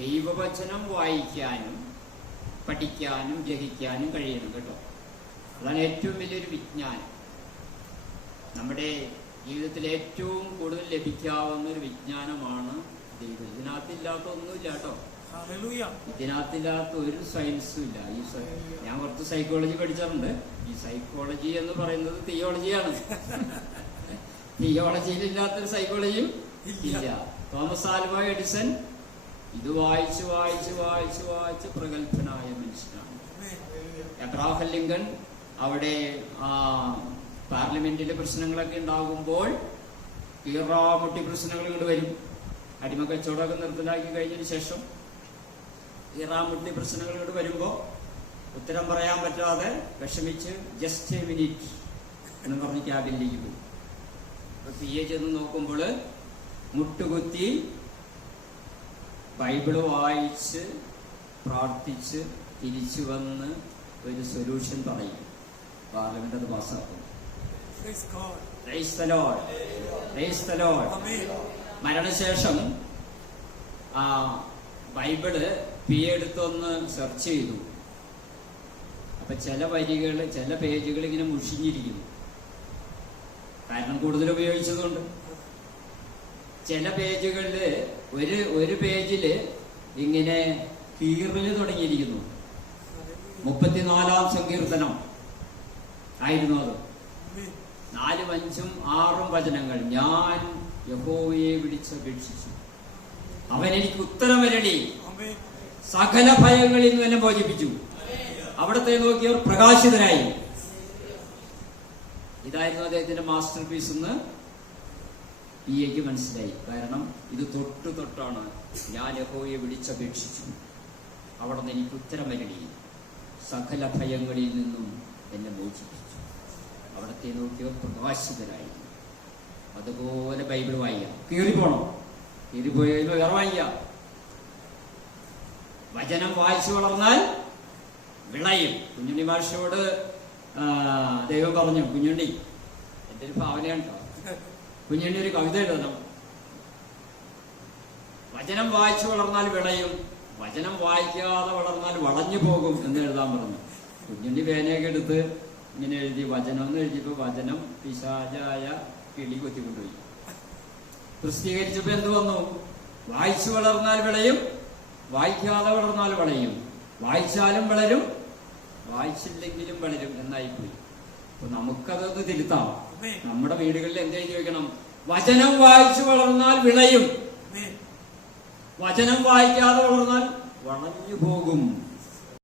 ദൈവവചനം വായിക്കാനും പഠിക്കാനും ഗ്രഹിക്കാനും കഴിയണം കേട്ടോ. അതാണ് ഏറ്റവും വലിയൊരു വിജ്ഞാനം. നമ്മുടെ ജീവിതത്തിൽ ഏറ്റവും കൂടുതൽ ലഭിക്കാവുന്ന ഒരു വിജ്ഞാനമാണ് ദൈവം. ഇതിനകത്തില്ലാത്ത ഒന്നുമില്ല കേട്ടോ. ഇതിനകത്തില്ലാത്ത ഒരു സയൻസും ഇല്ല. ഈ ഞാൻ കുറച്ച് സൈക്കോളജി പഠിച്ചിട്ടുണ്ട് ഈ സൈക്കോളജി എന്ന് പറയുന്നത് തിയോളജിയാണ് തിയോളജിയിൽ ഇല്ലാത്തൊരു സൈക്കോളജിയും ഇല്ല. തോമസ് ആൽവ എഡിസൺ ഇത് വായിച്ച് വായിച്ച് വായിച്ച് വായിച്ച് പ്രഗത്ഭനായ മനുഷ്യനാണ്. എബ്രാഹം ലിങ്കൺ അവിടെ ആ പാർലമെന്റിലെ പ്രശ്നങ്ങളൊക്കെ ഉണ്ടാകുമ്പോൾ കീറാമുട്ടി പ്രശ്നങ്ങൾ ഇങ്ങോട്ട് വരും. അടിമ കച്ചവടമൊക്കെ നിർത്തലാക്കി കഴിഞ്ഞതിന് ശേഷം കീറാമുട്ടി പ്രശ്നങ്ങൾ ഇങ്ങോട്ട് വരുമ്പോൾ ഉത്തരം പറയാൻ പറ്റാതെ വിഷമിച്ച് ജസ്റ്റ് എ മിനിറ്റ് എന്ന് പറഞ്ഞ് ക്യാബിനിലേക്ക് പോകും. അപ്പൊ പി എ ചെന്ന് നോക്കുമ്പോൾ മുട്ടുകുത്തി ബൈബിൾ വായിച്ച് പ്രാർത്ഥിച്ച് തിരിച്ചു വന്ന് ഒരു സൊല്യൂഷൻ പറയും. പാർലമെന്റ് അത് പാസ്സാക്കും. മരണശേഷം ആ ബൈബിൾ പി എടുത്തൊന്ന് സെർച്ച് ചെയ്തു. അപ്പൊ ചില വരികൾ ചില പേജുകൾ ഇങ്ങനെ മുഷിഞ്ഞിരിക്കുന്നു. കാരണം കൂടുതൽ ഉപയോഗിച്ചതുകൊണ്ട്. ചില പേജുകളിൽ ഒരു ഒരു പേജിൽ ഇങ്ങനെ കീറൽ തുടങ്ങിയിരിക്കുന്നു. മുപ്പത്തിനാലാം സങ്കീർത്തനം. ആയിരുന്നു അത്. നാലും അഞ്ചും ആറും വചനങ്ങൾ. ഞാൻ യഹോവയെ വിളിച്ചപേക്ഷിച്ചു അവൻ എനിക്ക് Amen. സകല ഭയങ്ങളിൽ നിന്ന് എന്നെ മോചിപ്പിച്ചു. അവിടത്തെ നോക്കിയവർ പ്രകാശിതരായി. ഇതായിരുന്നു അദ്ദേഹത്തിന്റെ മാസ്റ്റർ പീസ് എന്ന് പി എക്ക് മനസ്സിലായി. കാരണം ഇത് തൊട്ട് തൊട്ടാണ് ഞാൻ യഹോവയെ വിളിച്ചപേക്ഷിച്ചു. അവിടെ നിന്ന് എനിക്ക് ഉത്തരമരളി സകല ഭയങ്ങളിൽ നിന്നും എന്നെ മോചിപ്പിച്ചു. അവിടത്തെ നോക്കിയോ പ്രകാശിതരായി അതുപോലെ ബൈബിൾ വായിക്കാം. കീറി പോയാലും വേറെ വായിക്കാം. വചനം വായിച്ചു വളർന്നാൽ വിളയും. കുഞ്ഞുണ്ണി മാഷോട് ആ, ദൈവം പറഞ്ഞു കുഞ്ഞുണ്ണി എന്റെ ഒരു ഭാവനയാണ് കേട്ടോ കുഞ്ഞുണ്ണി ഒരു കവിത എഴുതണം. വചനം വായിച്ചു വളർന്നാൽ വിളയും വചനം വായിക്കാതെ വളർന്നാൽ വളഞ്ഞു പോകും എന്ന് എഴുതാൻ പറഞ്ഞു. കുഞ്ഞുണ്ണി പേനയൊക്കെ എടുത്ത് ഇങ്ങനെ എഴുതി വചനം എന്ന് എഴുതിയപ്പോ വചനം പിശാചായ കിളി കൊത്തിക്കൊണ്ടുപോയി. പ്രസിദ്ധീകരിച്ചപ്പോ എന്ത് വന്നു? വായിച്ചു വളർന്നാൽ വിളയും വായിക്കാതെ വളർന്നാൽ വളയും. വായിച്ചാലും വളരും വായിച്ചില്ലെങ്കിലും വളരും എന്നായിപ്പോയി. നമുക്കതൊന്ന് തിരുത്താം. നമ്മുടെ വീടുകളിൽ എന്ത് ചോദിക്കണം? വചനം വായിച്ചു വളർന്നാൽ വിളയും. വചനം വായിക്കാതെ വളർന്നാൽ വളഞ്ഞു പോകും.